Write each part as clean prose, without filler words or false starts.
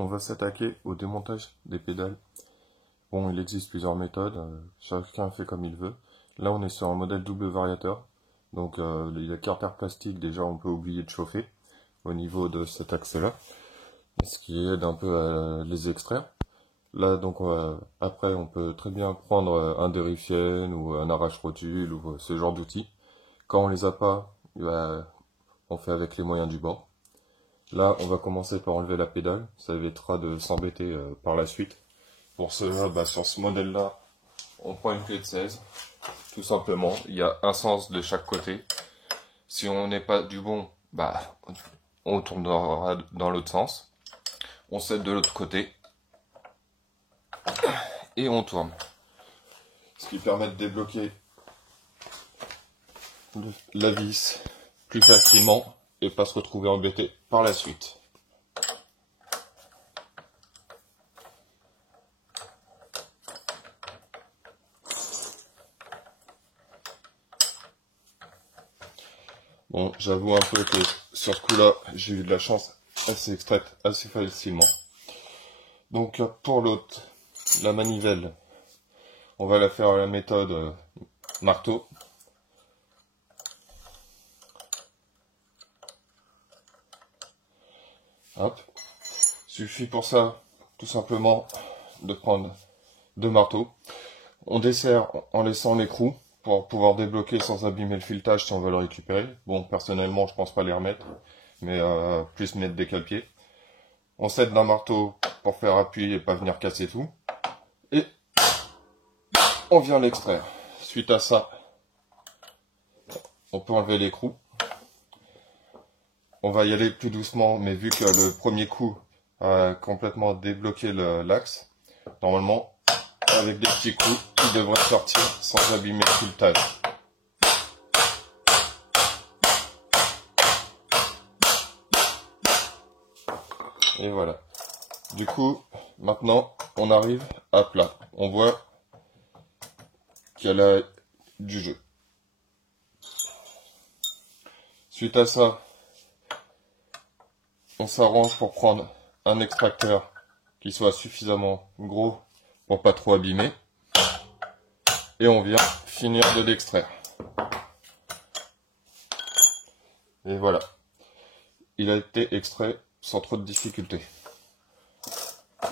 On va s'attaquer au démontage des pédales. Bon, il existe plusieurs méthodes, chacun fait comme il veut. Là, on est sur un modèle double variateur. Donc, les carters plastiques, déjà, on peut oublier de chauffer au niveau de cet axe-là, ce qui aide un peu à les extraire. Là, donc, après, on peut très bien prendre un Derifienne ou un arrache-rotule ou ce genre d'outils. Quand on les a pas, on fait avec les moyens du bord. Là, on va commencer par enlever la pédale. Ça évitera de s'embêter par la suite. Pour cela, sur ce modèle-là, on prend une clé de 16. Tout simplement, il y a un sens de chaque côté. Si on n'est pas du bon, on tournera dans l'autre sens. On cède de l'autre côté. Et on tourne. Ce qui permet de débloquer la vis plus facilement et pas se retrouver embêté par la suite. Bon, j'avoue un peu que sur ce coup-là, j'ai eu de la chance, elle s'est extraite assez facilement. Donc pour l'autre, la manivelle, on va la faire à la méthode marteau. Hop. Suffit pour ça, tout simplement, de prendre 2 marteaux. On desserre en laissant l'écrou pour pouvoir débloquer sans abîmer le filetage si on veut le récupérer. Bon, personnellement, je pense pas les remettre, mais plus mettre des cale-pieds. On cède d'un marteau pour faire appui et pas venir casser tout. Et on vient l'extraire. Suite à ça, on peut enlever l'écrou. On va y aller plus doucement, mais vu que le premier coup a complètement débloqué l'axe, normalement, avec des petits coups, il devrait sortir sans abîmer le filetage. Et voilà. Du coup, maintenant, on arrive à plat. On voit qu'il y a là du jeu. Suite à ça, on s'arrange pour prendre un extracteur qui soit suffisamment gros pour pas trop abîmer. Et on vient finir de l'extraire. Et voilà. Il a été extrait sans trop de difficultés.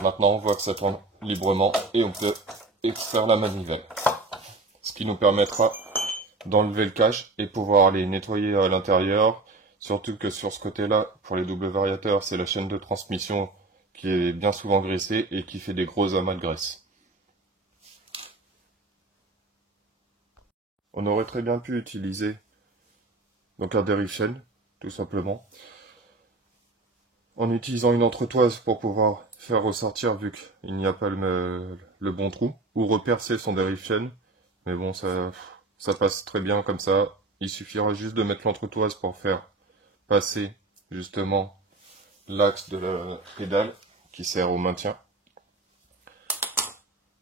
Maintenant, on voit que ça tourne librement et on peut extraire la manivelle. Ce qui nous permettra d'enlever le cache et pouvoir aller nettoyer à l'intérieur. Surtout que sur ce côté-là, pour les doubles variateurs, c'est la chaîne de transmission qui est bien souvent graissée et qui fait des gros amas de graisse. On aurait très bien pu utiliser donc un Derifienne, tout simplement, en utilisant une entretoise pour pouvoir faire ressortir vu qu'il n'y a pas le bon trou, ou repercer son Derifienne, mais bon, ça passe très bien comme ça. Il suffira juste de mettre l'entretoise pour faire passer justement l'axe de la pédale qui sert au maintien.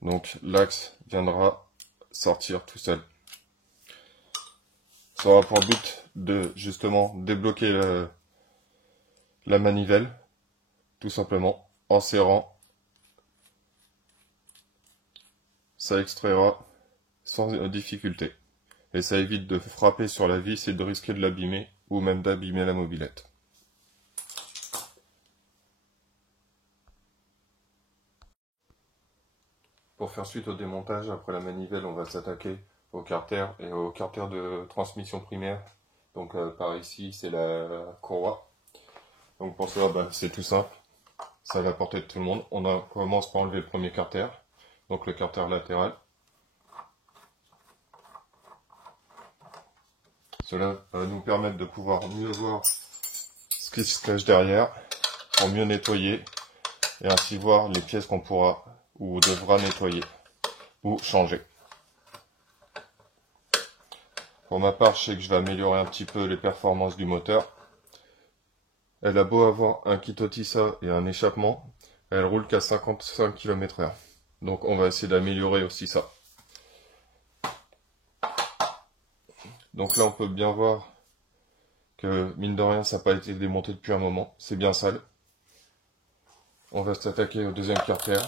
Donc l'axe viendra sortir tout seul. Ça aura pour but de justement débloquer la manivelle, tout simplement, en serrant. Ça extraira sans difficulté. Et ça évite de frapper sur la vis et de risquer de l'abîmer, ou même d'abîmer la mobilette. Pour faire suite au démontage, après la manivelle, on va s'attaquer au carter et au carter de transmission primaire. Donc par ici, c'est la courroie. Donc pour ça, c'est tout simple. Ça va à la portée de tout le monde. On commence par enlever le premier carter, donc le carter latéral. Cela va nous permettre de pouvoir mieux voir ce qui se cache derrière, pour mieux nettoyer, et ainsi voir les pièces qu'on pourra ou devra nettoyer, ou changer. Pour ma part, je sais que je vais améliorer un petit peu les performances du moteur. Elle a beau avoir un kit Otissa et un échappement, elle roule qu'à 55 km/h. Donc on va essayer d'améliorer aussi ça. Donc là on peut bien voir que mine de rien ça n'a pas été démonté depuis un moment, c'est bien sale. on va s'attaquer au deuxième carter.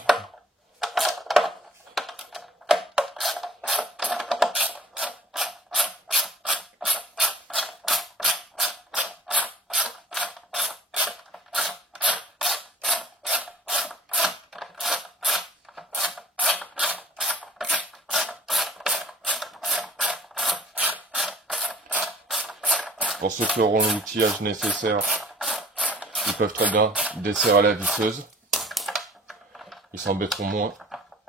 Pour ceux qui auront l'outillage nécessaire, ils peuvent très bien desserrer la visseuse. Ils s'embêteront moins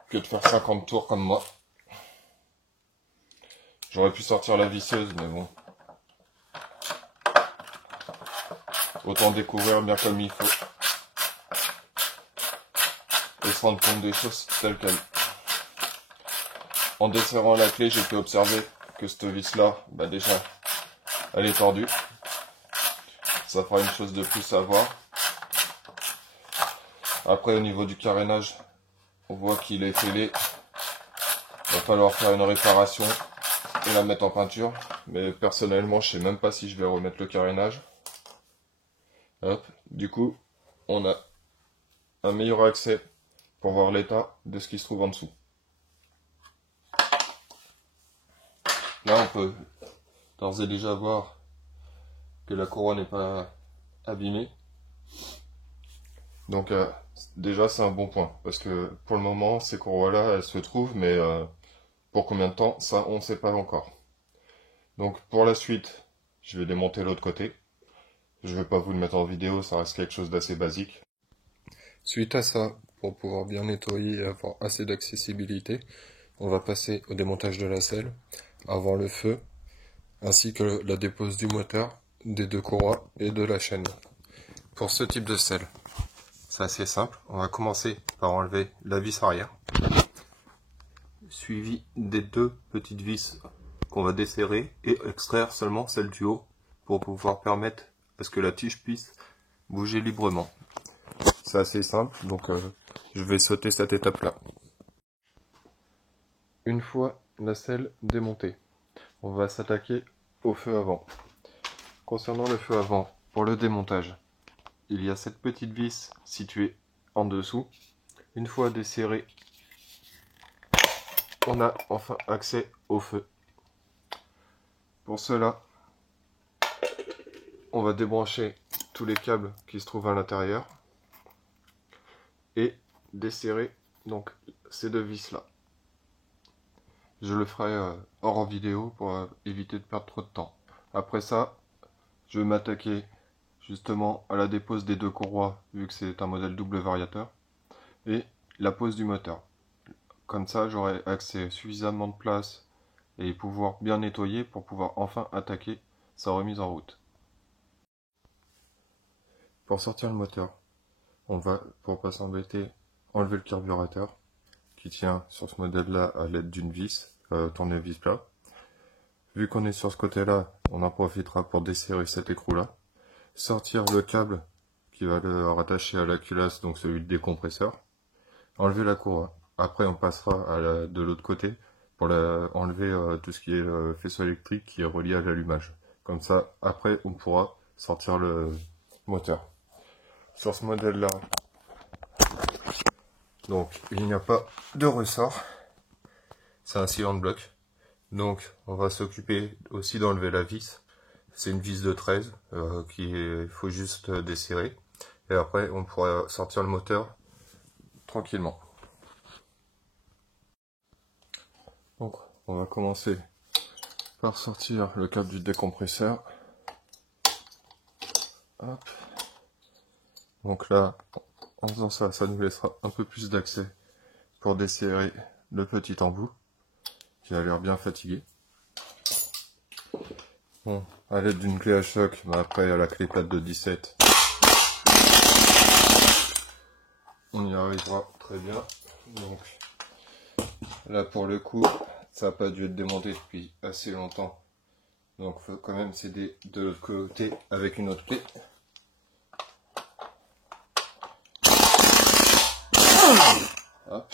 que de faire 50 tours comme moi. J'aurais pu sortir la visseuse, mais bon. Autant découvrir bien comme il faut. Et se rendre compte des choses telles quelles. En desserrant la clé, j'ai pu observer que cette vis-là, déjà, elle est tordue. Ça fera une chose de plus à voir. Après, au niveau du carénage, on voit qu'il est fêlé. Il va falloir faire une réparation et la mettre en peinture. Mais personnellement, je sais même pas si je vais remettre le carénage. Hop. Du coup, on a un meilleur accès pour voir l'état de ce qui se trouve en dessous. Là, on peut d'ores et déjà voir que la courroie n'est pas abîmée. Donc déjà c'est un bon point, parce que pour le moment ces courroies-là elles se trouvent, mais pour combien de temps, ça on ne sait pas encore. Donc pour la suite, je vais démonter l'autre côté. Je ne vais pas vous le mettre en vidéo, ça reste quelque chose d'assez basique. Suite à ça, pour pouvoir bien nettoyer et avoir assez d'accessibilité, on va passer au démontage de la selle, avant le feu, ainsi que la dépose du moteur, des deux courroies et de la chaîne. Pour ce type de selle, c'est assez simple. On va commencer par enlever la vis arrière, suivi des deux petites vis qu'on va desserrer et extraire seulement celle du haut pour pouvoir permettre à ce que la tige puisse bouger librement. C'est assez simple, donc je vais sauter cette étape-là. Une fois la selle démontée, on va s'attaquer au feu avant. Concernant le feu avant, pour le démontage, il y a cette petite vis située en dessous. Une fois desserrée, on a enfin accès au feu. Pour cela, on va débrancher tous les câbles qui se trouvent à l'intérieur et desserrer donc ces deux vis là. Je le ferai hors vidéo pour éviter de perdre trop de temps. Après ça, je vais m'attaquer justement à la dépose des deux courroies, vu que c'est un modèle double variateur, et la pose du moteur. Comme ça, j'aurai accès suffisamment de place et pouvoir bien nettoyer pour pouvoir enfin attaquer sa remise en route. Pour sortir le moteur, on va, pour pas s'embêter, enlever le carburateur qui tient sur ce modèle là à l'aide d'une vis, tournevis plat. Vu qu'on est sur ce côté là, on en profitera pour desserrer cet écrou là, sortir le câble qui va le rattacher à la culasse, donc celui de décompresseur, enlever la courroie. Après on passera de l'autre côté pour enlever tout ce qui est faisceau électrique qui est relié à l'allumage. Comme ça, après on pourra sortir le moteur. Sur ce modèle là, donc il n'y a pas de ressort, c'est un cylinder bloc. Donc on va s'occuper aussi d'enlever la vis. C'est une vis de 13 qu'il faut juste desserrer. Et après on pourra sortir le moteur tranquillement. Donc on va commencer par sortir le câble du décompresseur. Hop. Donc là, en faisant ça, ça nous laissera un peu plus d'accès pour desserrer le petit embout qui a l'air bien fatigué. Bon, à l'aide d'une clé à choc, mais après à la clé plate de 17, on y arrivera très bien. Donc là pour le coup, ça n'a pas dû être démonté depuis assez longtemps. Donc il faut quand même s'aider de l'autre côté avec une autre clé. Hop.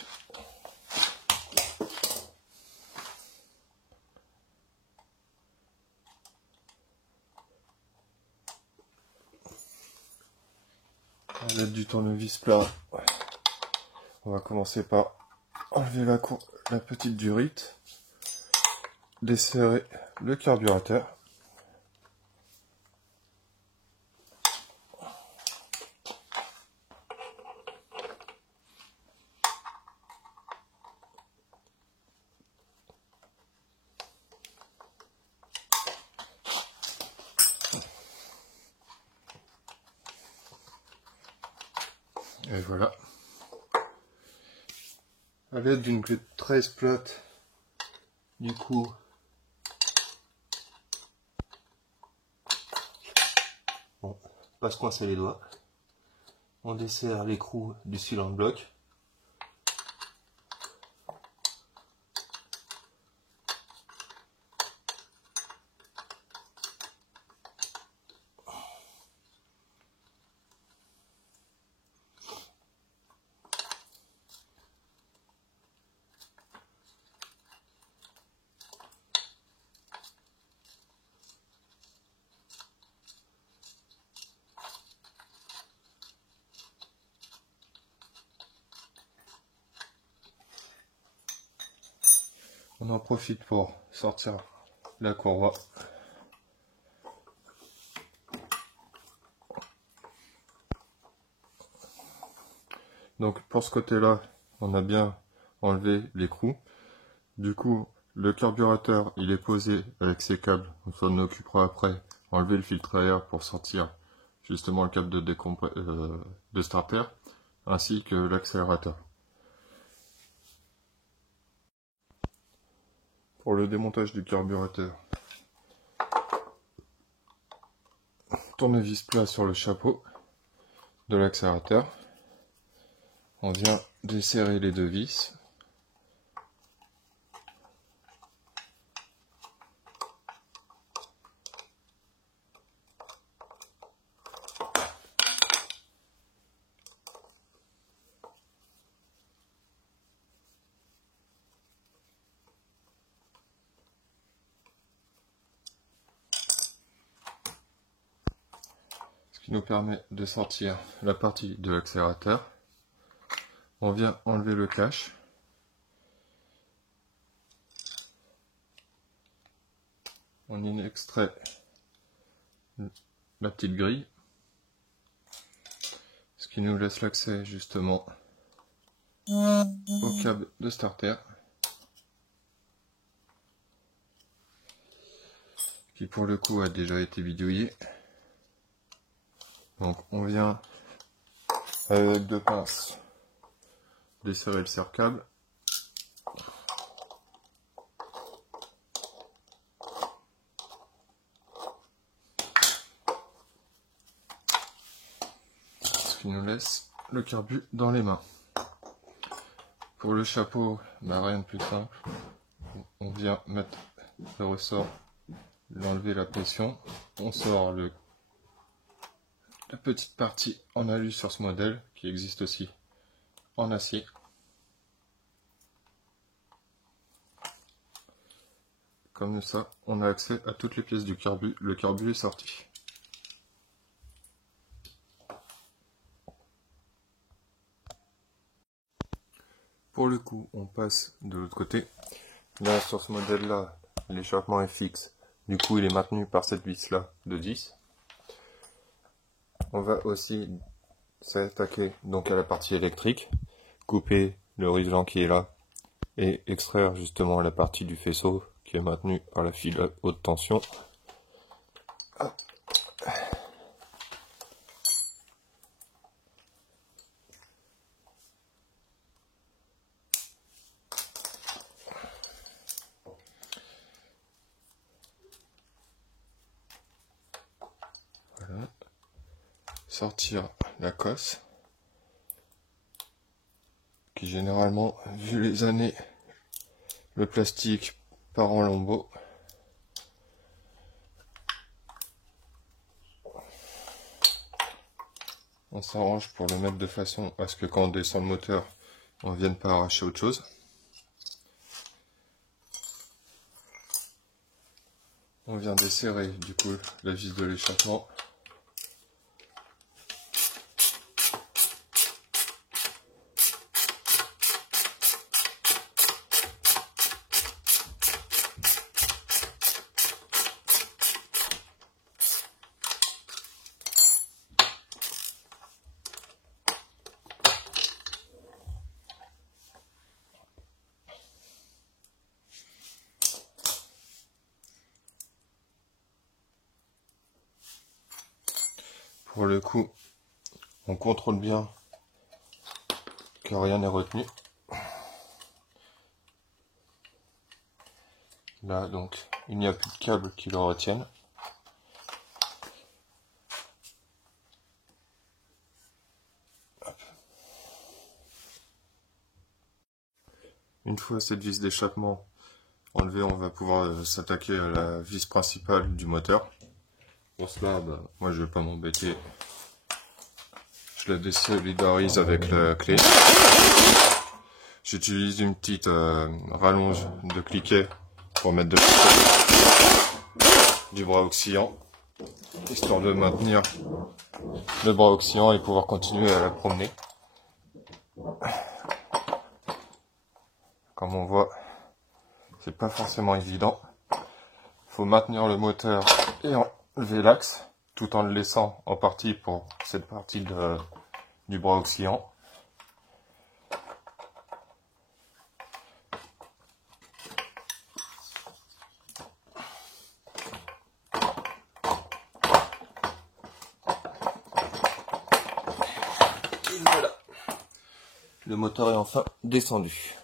À l'aide du tournevis plat, On va commencer par enlever la petite durite, desserrer le carburateur. Et voilà. À l'aide d'une clé de 13 plate, du coup, bon, pas se coincer les doigts. On desserre l'écrou du cylindre bloc. On en profite pour sortir la courroie. Donc pour ce côté-là, on a bien enlevé l'écrou. Du coup, le carburateur, il est posé avec ses câbles. On s'en occupera après. Enlever le filtre à air pour sortir justement le câble de starter, ainsi que l'accélérateur. Pour le démontage du carburateur, tournevis plat sur le chapeau de l'accélérateur. On vient desserrer les deux vis. Ce qui nous permet de sortir la partie de l'accélérateur. On vient enlever le cache. On y extrait la petite grille, ce qui nous laisse l'accès justement au câble de starter, qui pour le coup a déjà été bidouillé. Donc on vient avec deux pinces desserrer le serre-câble. Ce qui nous laisse le carbu dans les mains. Pour le chapeau, rien de plus simple. On vient mettre le ressort, l'enlever la pression. On sort la petite partie en alu sur ce modèle, qui existe aussi en acier. Comme ça, on a accès à toutes les pièces du carbu. Le carbu est sorti. Pour le coup, on passe de l'autre côté. Là, sur ce modèle-là, l'échappement est fixe. Du coup, il est maintenu par cette vis-là de 10. On va aussi s'attaquer donc à la partie électrique, couper le ruisselant qui est là et extraire justement la partie du faisceau qui est maintenue par la file à haute tension. Hop. Voilà. Sortir la cosse, qui généralement, vu les années, le plastique part en lambeaux. On s'arrange pour le mettre de façon à ce que quand on descend le moteur, on ne vienne pas arracher autre chose. On vient desserrer du coup la vis de l'échappement. Pour le coup, on contrôle bien que rien n'est retenu. Là, donc, il n'y a plus de câbles qui le retiennent. Hop. Une fois cette vis d'échappement enlevée, on va pouvoir s'attaquer à la vis principale du moteur. Pour cela, moi je vais pas m'embêter. Je la désolidarise avec la clé. J'utilise une petite rallonge de cliquet pour mettre de du bras oscillant, histoire de maintenir le bras oscillant et pouvoir continuer à la promener. Comme on voit, c'est pas forcément évident. Faut maintenir le moteur et enlever l'axe, tout en le laissant en partie pour cette partie du bras oscillant. Et voilà. Le moteur est enfin descendu.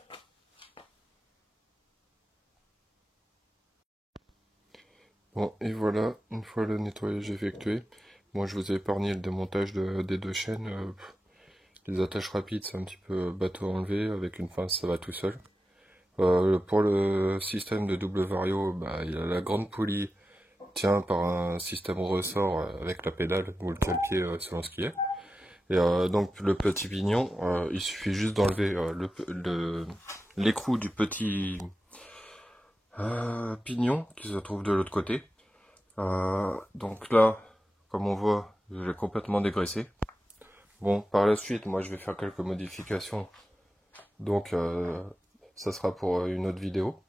Bon, et voilà, une fois le nettoyage effectué, moi je vous ai épargné le démontage des deux chaînes. Les attaches rapides, c'est un petit peu bateau à enlever, avec une pince ça va tout seul. Pour le système de double vario, il a la grande poulie tient par un système ressort avec la pédale ou le cale-pied selon ce qu'il y a. Et donc le petit pignon, il suffit juste d'enlever l'écrou du petit pignon qui se trouve de l'autre côté. Donc là, comme on voit, je l'ai complètement dégraissé. Bon, par la suite, moi je vais faire quelques modifications. Donc ça sera pour une autre vidéo.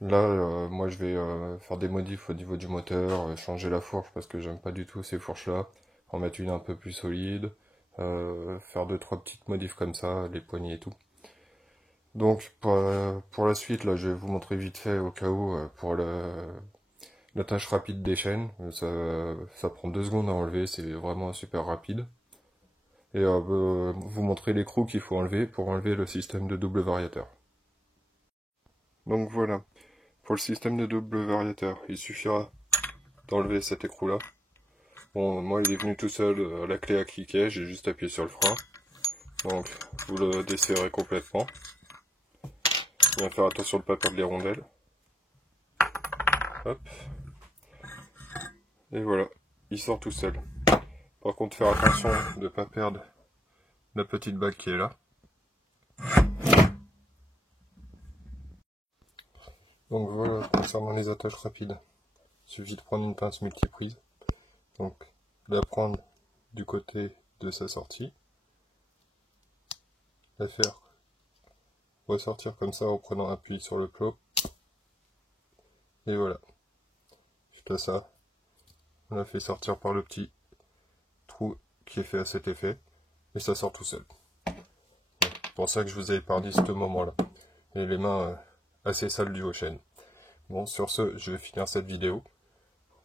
Là, moi je vais faire des modifs au niveau du moteur, changer la fourche parce que j'aime pas du tout ces fourches-là, en mettre une un peu plus solide, faire 2-3 petites modifs comme ça, les poignées et tout. Donc pour la suite, là je vais vous montrer vite fait au cas où pour l'attache rapide des chaînes. Ça prend 2 secondes à enlever, c'est vraiment super rapide. Et vous montrer l'écrou qu'il faut enlever pour enlever le système de double variateur. Donc voilà, pour le système de double variateur, il suffira d'enlever cet écrou là. Bon, moi il est venu tout seul, la clé à cliquer, j'ai juste appuyé sur le frein. Donc vous le desserrez complètement. Bien faire attention de ne pas perdre les rondelles. Hop. Et voilà, il sort tout seul. Par contre, faire attention de ne pas perdre la petite bague qui est là. Donc voilà, concernant les attaches rapides, il suffit de prendre une pince multiprise. Donc la prendre du côté de sa sortie, la faire ressortir comme ça en prenant appui sur le plot. Et voilà. Suite à ça, on la fait sortir par le petit trou qui est fait à cet effet. Et ça sort tout seul. C'est pour ça que je vous ai épargné ce moment-là. Et les mains assez sales du haut chaîne. Bon, sur ce, je vais finir cette vidéo.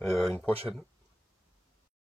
Et à une prochaine.